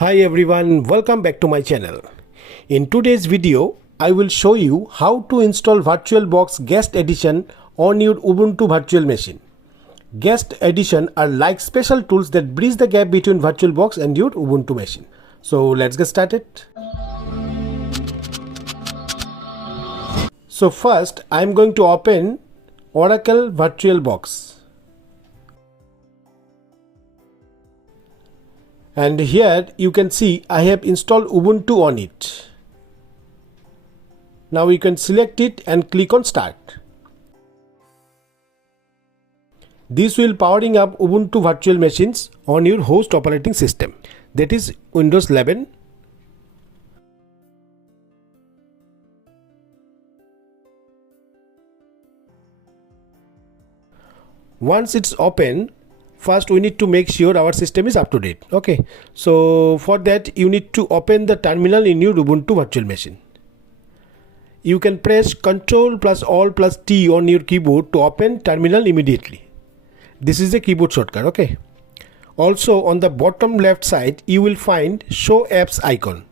Hi everyone, welcome back to my channel. In today's video, I will show you how to install VirtualBox Guest Addition on your Ubuntu virtual machine. Guest Addition are like special tools that bridge the gap between VirtualBox and your Ubuntu machine. So let's get started. So first, I am going to open Oracle VirtualBox. And here you can see I have installed Ubuntu on it. Now you can select it and click on Start. This will powering up Ubuntu virtual machines on your host operating system, that is Windows 11. Once it's open, first we need to make sure our system is up to date. Okay, so for that you need to open the terminal in your Ubuntu virtual machine. You can press Ctrl plus Alt plus T on your keyboard to open terminal immediately. This is the keyboard shortcut. Okay, also on the bottom left side you will find show apps icon.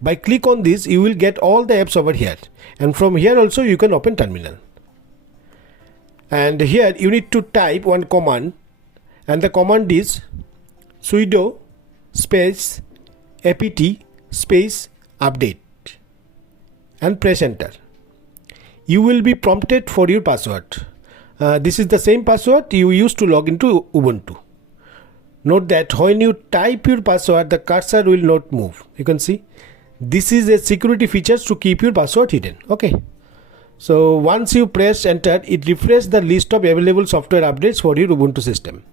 By click on this you will get all the apps over here, and from here also you can open terminal. And here you need to type one command, and the command is sudo space apt space update and press enter. You will be prompted for your password. This is the same password you used to log into Ubuntu. Note that when you type your password, the cursor will not move. You can see this is a security feature to keep your password hidden. Okay, so once you press enter, it refreshes the list of available software updates for your Ubuntu system.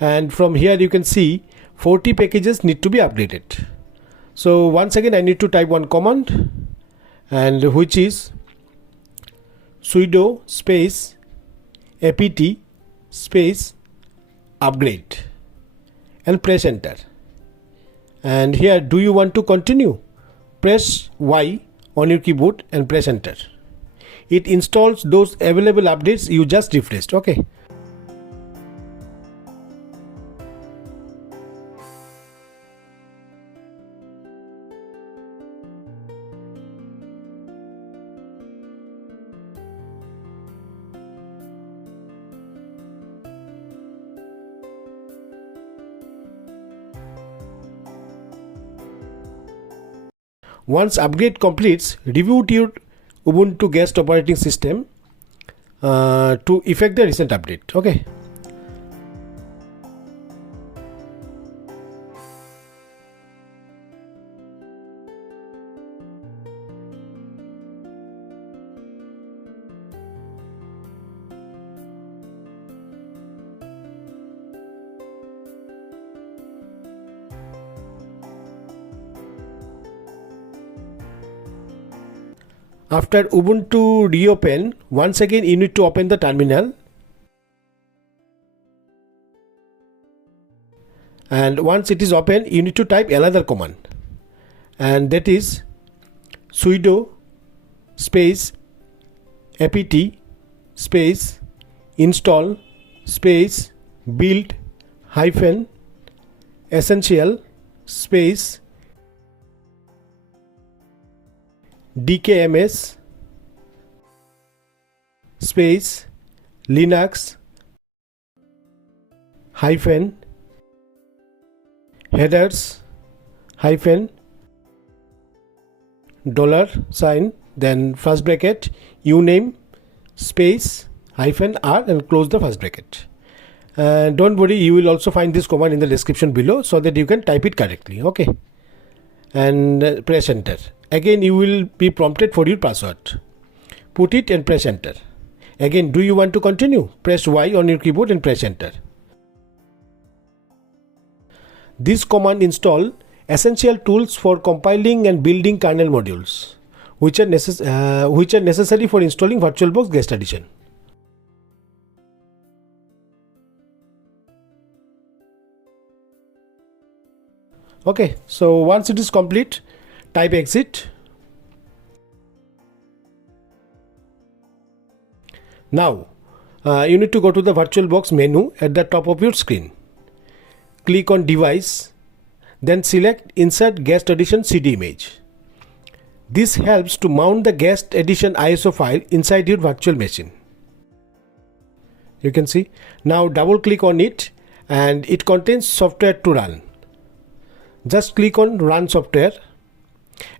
And from here you can see 40 packages need to be updated. So once again I need to type one command, and which is sudo space apt space upgrade and press enter. And here, do you want to continue? Press Y on your keyboard and press enter. It installs those available updates you just refreshed. Okay. Once upgrade completes, reboot your Ubuntu guest operating system to effect the recent update. Okay. After Ubuntu reopen, once again you need to open the terminal, and once it is open you need to type another command, and that is sudo space apt space install space build hyphen essential space dkms space linux hyphen headers hyphen $sign, then first bracket uname space hyphen r and close the first bracket. Don't worry, you will also find this command in the description below so that you can type it correctly. Okay, and press enter. Again you will be prompted for your password. Put it and press enter. Again, do you want to continue? Press Y on your keyboard and press enter. This command install essential tools for compiling and building kernel modules, which are necessary for installing VirtualBox Guest Addition. Okay, so once it is complete, type exit. Now you need to go to the VirtualBox menu at the top of your screen. Click on device, then select insert guest addition CD image. This helps to mount the guest addition ISO file inside your virtual machine. You can see. Now double click on it and it contains software to run. Just click on run software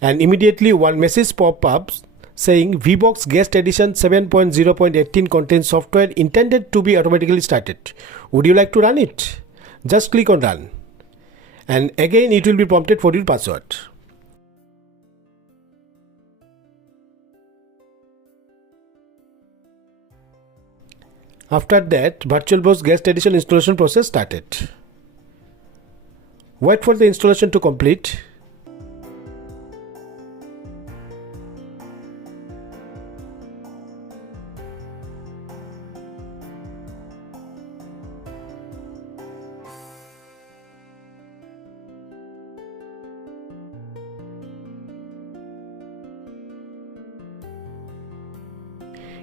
and immediately one message pop up saying VBox Guest Addition 7.0.18 contains software intended to be automatically started. Would you like to run it? Just click on run and again it will be prompted for your password. After that, VirtualBox Guest Addition installation process started. Wait for the installation to complete.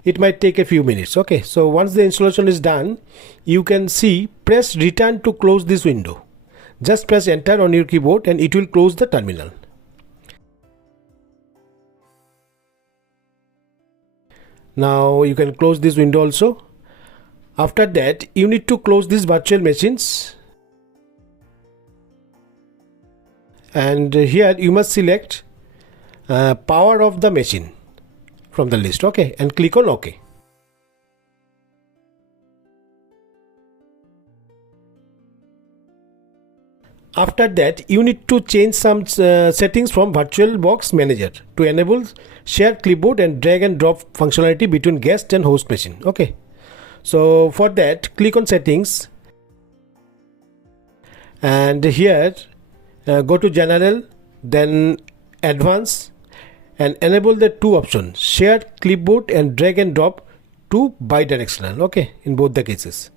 It might take a few minutes. Okay, so once the installation is done, you can see press return to close this window. Just press enter on your keyboard and it will close the terminal. Now you can close this window also. After that, you need to close these virtual machines. And here you must select power of the machine from the list. Okay, and click on OK. After that, you need to change some settings from VirtualBox Manager to enable share clipboard and drag and drop functionality between guest and host machine. Okay, so for that, click on settings and here go to general, then advanced, and enable the two options, share clipboard and drag and drop to bidirectional. Okay, in both the cases,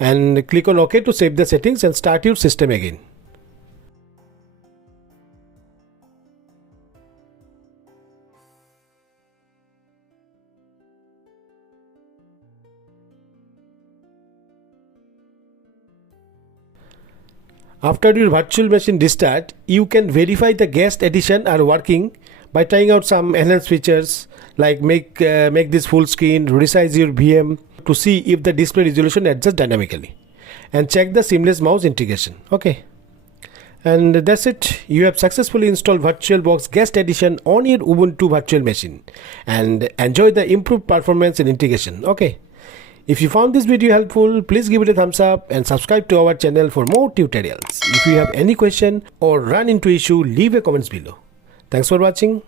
and click on OK to save the settings and start your system again. After your virtual machine restart, you can verify the guest addition are working by trying out some enhanced features like make this full screen, resize your VM to see if the display resolution adjusts dynamically, and check the seamless mouse integration. Okay, and that's it. You have successfully installed VirtualBox Guest Addition on your Ubuntu virtual machine and enjoy the improved performance and integration. Okay. If you found this video helpful, please give it a thumbs up and subscribe to our channel for more tutorials. If you have any question or run into issue, leave a comments below. Thanks for watching.